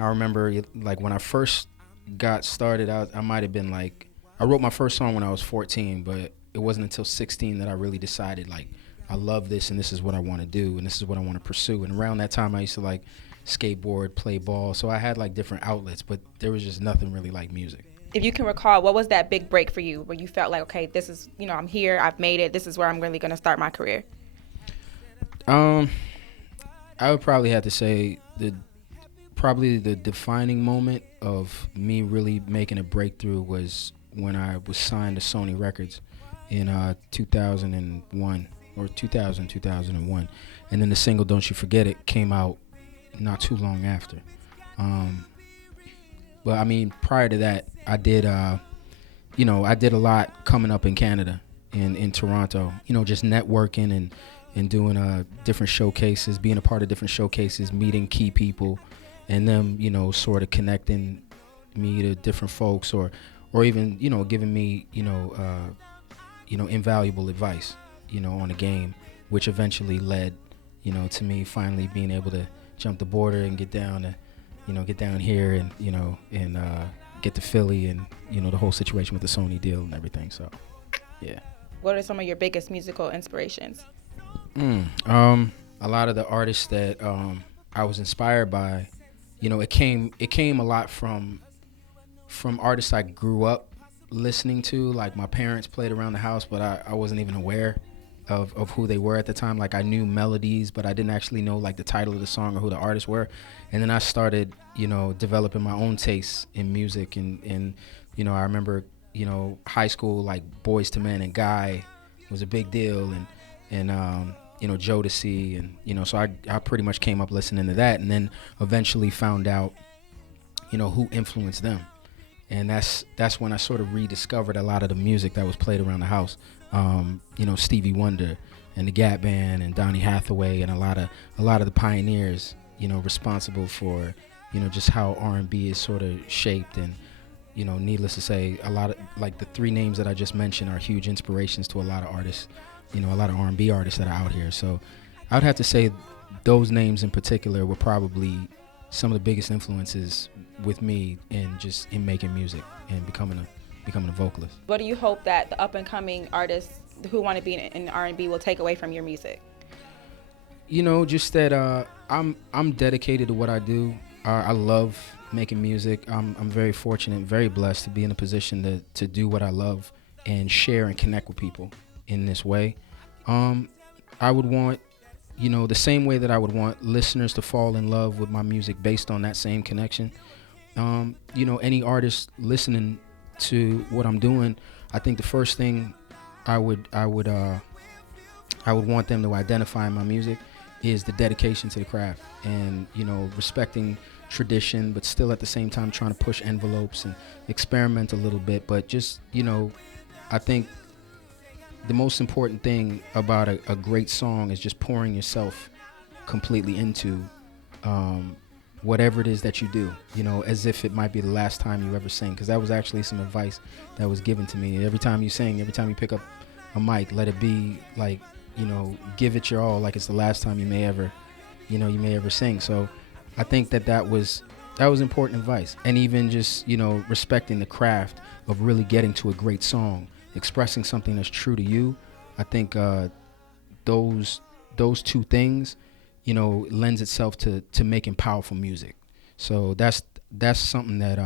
I remember like when I first got started, I might have been like, I wrote my first song when I was 14, but it wasn't until 16 that I really decided like, I love this and this is what I want to do and this is what I want to pursue. And around that time I used to like skateboard, play ball. So I had like different outlets, but there was just nothing really like music. If you can recall, what was that big break for you where you felt like, okay, this is, I'm here, I've made it, this is where I'm really going to start my career? Um, I would probably have to say probably the defining moment of me really making a breakthrough was when I was signed to Sony Records in 2001 or 2001. And then the single Don't You Forget It came out not too long after. But I mean, prior to that, I did a lot coming up in Canada, in Toronto, just networking and doing different showcases, being a part of different showcases, meeting key people, and them, sort of connecting me to different folks, or even, giving me, invaluable advice, on the game, which eventually led, to me finally being able to jump the border and get down here and get to Philly and, the whole situation with the Sony deal and everything. So, yeah. What are some of your biggest musical inspirations? A lot of the artists that I was inspired by, it came a lot from artists I grew up listening to. Like my parents played around the house, but I wasn't even aware of who they were at the time. Like I knew melodies, but I didn't actually know like the title of the song or who the artists were. And then I started, developing my own tastes in music. And I remember, high school, like Boys to Men and Guy was a big deal. And Jodeci. And, so I pretty much came up listening to that, and then eventually found out, who influenced them. And that's when I sort of rediscovered a lot of the music that was played around the house. Stevie Wonder and the Gap Band and Donny Hathaway and a lot of the pioneers, responsible for, just how R&B is sort of shaped. And, needless to say, a lot of like the three names that I just mentioned are huge inspirations to a lot of artists, a lot of R&B artists that are out here. So I would have to say those names in particular were probably some of the biggest influences with me in making music and becoming a vocalist. What do you hope that the up-and-coming artists who want to be in R&B will take away from your music? Just that I'm dedicated to what I do. I love making music. I'm very fortunate, very blessed to be in a position to do what I love and share and connect with people in this way. I would want, the same way that I would want listeners to fall in love with my music based on that same connection. Any artist listening to what I'm doing, I think the first thing I would want them to identify in my music is the dedication to the craft and, respecting tradition, but still at the same time trying to push envelopes and experiment a little bit. But just, I think the most important thing about a great song is just pouring yourself completely into whatever it is that you do, as if it might be the last time you ever sing. Because that was actually some advice that was given to me. Every time you sing, every time you pick up a mic, let it be like, give it your all, like it's the last time you may ever sing. So I think that was important advice. And even just, respecting the craft of really getting to a great song, expressing something that's true to you. I think those two things, lends itself to making powerful music. So that's something that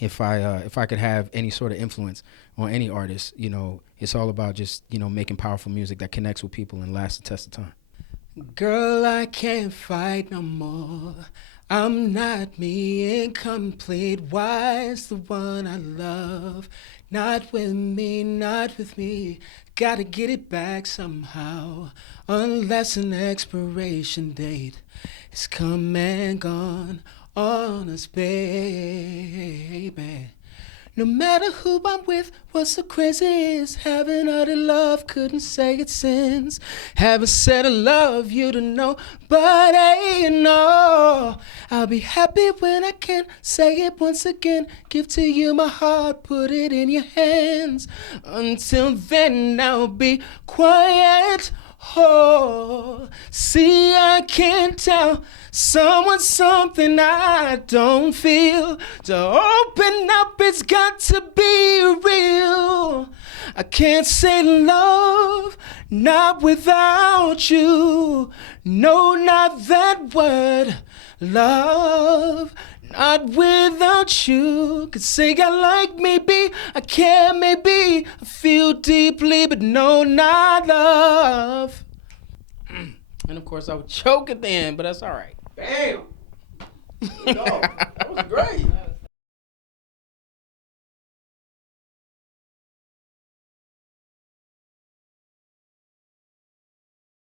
if I could have any sort of influence on any artist, it's all about just, making powerful music that connects with people and lasts the test of time. Girl, I can't fight no more. I'm not me, incomplete. Why is the one I love not with me, not with me? Gotta get it back somehow, unless an expiration date is come and gone on us, baby. No matter who I'm with, what's so crazy is having uttered love, couldn't say it since. Haven't said I love you to nobody, no. I'll be happy when I can say it once again. Give to you my heart, put it in your hands. Until then, I'll be quiet. Oh, see, I can't tell someone something I don't feel. To open up, it's got to be real. I can't say love, not without you. No, not that word, love. Not without you. Could say I like maybe, I care maybe, I feel deeply, but no, not love. And of course I would choke at the end, but that's all right. Damn. No, that was great.